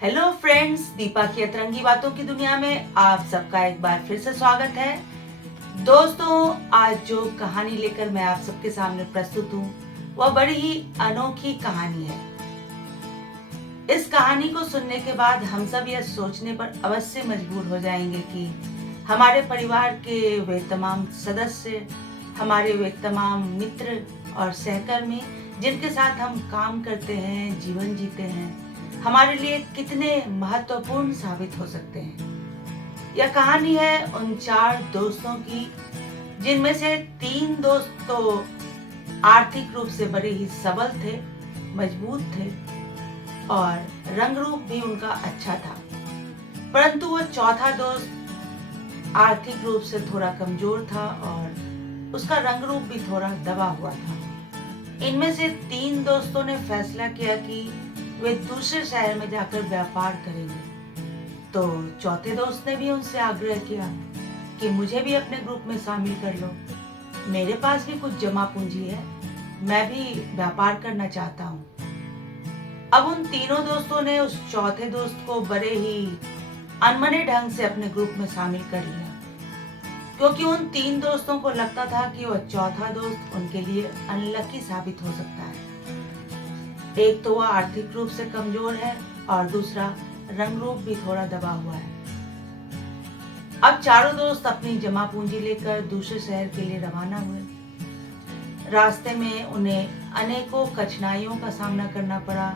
Hello friends, Deepa की अतरंगी बातों की दुनिया में आप सबका एक बार फिर से स्वागत है। दोस्तों, आज जो कहानी लेकर मैं आप सबके सामने प्रस्तुत हूँ वह बड़ी ही अनोखी कहानी है। इस कहानी को सुनने के बाद हम सब यह सोचने पर अवश्य मजबूर हो जाएंगे कि हमारे परिवार के वे तमाम सदस्य, हमारे वे तमाम मित्र और सहकर्मी जिनके साथ हम काम करते हैं, जीवन जीते हैं, हमारे लिए कितने महत्वपूर्ण साबित हो सकते हैं। यह कहानी है उन 4 दोस्तों की जिनमें से 3 दोस्त तो आर्थिक रूप से बड़े ही सबल थे, मजबूत थे और रंग रूप भी उनका अच्छा था। परंतु वह चौथा दोस्त आर्थिक रूप से थोड़ा कमजोर था और उसका रंग रूप भी थोड़ा दबा हुआ था। इनमें से 3 दोस्तों ने फैसला किया कि वे दूसरे शहर में जाकर व्यापार करेंगे। तो चौथे दोस्त ने भी उनसे आग्रह किया कि मुझे भी अपने ग्रुप में शामिल कर लो, मेरे पास भी कुछ जमा पूंजी है, मैं भी व्यापार करना चाहता हूँ। अब उन तीनों दोस्तों ने उस चौथे दोस्त को बड़े ही अनमने ढंग से अपने ग्रुप में शामिल कर लिया, क्योंकि उन 3 दोस्तों को लगता था कि वह चौथा दोस्त उनके लिए अनलकी साबित हो सकता है। एक तो वह आर्थिक रूप से कमजोर है और दूसरा रंग रूप भी थोड़ा दबा हुआ है। अब चारों दोस्त अपनी जमा पूंजी लेकर दूसरे शहर के लिए रवाना हुए। रास्ते में उन्हें अनेकों कठिनाइयों का सामना करना पड़ा,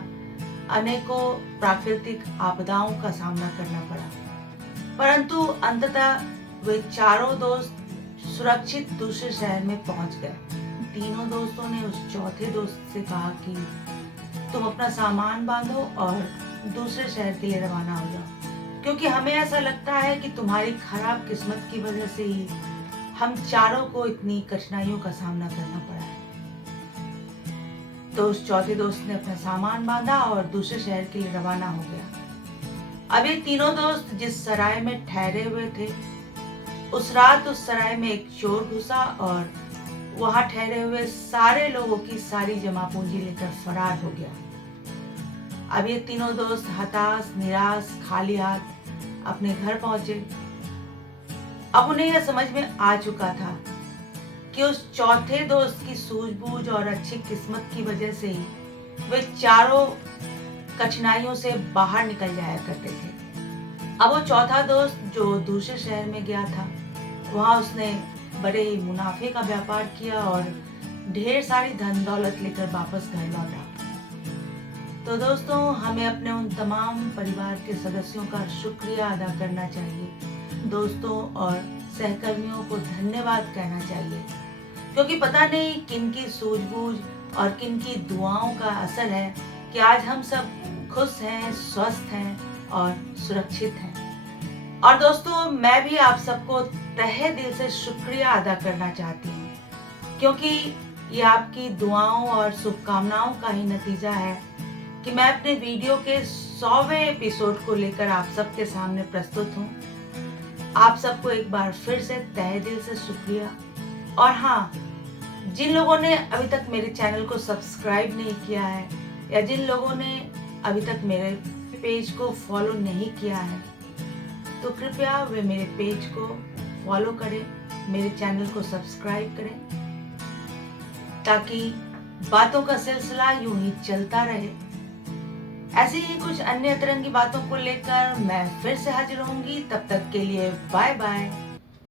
अनेकों प्राकृतिक आपदाओं का सामना करना पड़ा, परंतु अंततः वे चारों दोस्त सुरक्षित दूसरे शहर में पहुंच गए। तीनों दोस्तों ने उस चौथे दोस्त से कहा कि तुम अपना सामान बांधो और दूसरे शहर के लिए रवाना हो जाओ, क्योंकि हमें ऐसा लगता है कि तुम्हारी खराब किस्मत की वजह से ही हम चारों को इतनी कठिनाइयों का सामना करना पड़ा है। तो उस चौथे दोस्त ने अपना सामान बांधा और दूसरे शहर के लिए रवाना हो गया। अब ये तीनों दोस्त जिस सराय में ठहरे हुए थे, उस रात उस सराय में एक चोर घुसा और वहां ठहरे हुए सारे लोगों की सारी जमा पूंजी लेकर फरार हो गया। अब ये तीनों दोस्त हताश, निराश, खाली हाथ अपने घर पहुंचे। अब उन्हें यह समझ में आ चुका था कि उस चौथे दोस्त की सूझबूझ और अच्छी किस्मत की वजह से ही वे चारों कठिनाइयों से बाहर निकल जाया करते थे। अब वो चौथा दोस्त जो दूसरे शहर में गया था, वहां उसने बड़े ही मुनाफे का व्यापार किया और ढेर सारी धन दौलत लेकर वापस घर लौटा। तो दोस्तों, हमें अपने उन तमाम परिवार के सदस्यों का शुक्रिया अदा करना चाहिए, दोस्तों और सहकर्मियों को धन्यवाद कहना चाहिए, क्योंकि पता नहीं किन की सूझबूझ और किन की दुआओं का असर है कि आज हम सब खुश हैं, स्वस्थ हैं और सुरक्षित हैं। और दोस्तों, मैं भी आप सबको तहे दिल से शुक्रिया अदा करना चाहती हूँ, क्योंकि ये आपकी दुआओं और शुभकामनाओं का ही नतीजा है कि मैं अपने वीडियो के 100वें एपिसोड को लेकर आप सबके सामने प्रस्तुत हूँ। आप सबको एक बार फिर से तहे दिल से शुक्रिया। और हाँ, जिन लोगों ने अभी तक मेरे चैनल को सब्सक्राइब नहीं किया है या जिन लोगों ने अभी तक मेरे पेज को फॉलो नहीं किया है, तो कृपया वे मेरे पेज को फॉलो करें, मेरे चैनल को सब्सक्राइब करें, ताकि बातों का सिलसिला यूं ही चलता रहे। ऐसी ही कुछ अन्य अतरंगी बातों को लेकर मैं फिर से हाजिर होंगी। तब तक के लिए बाय बाय।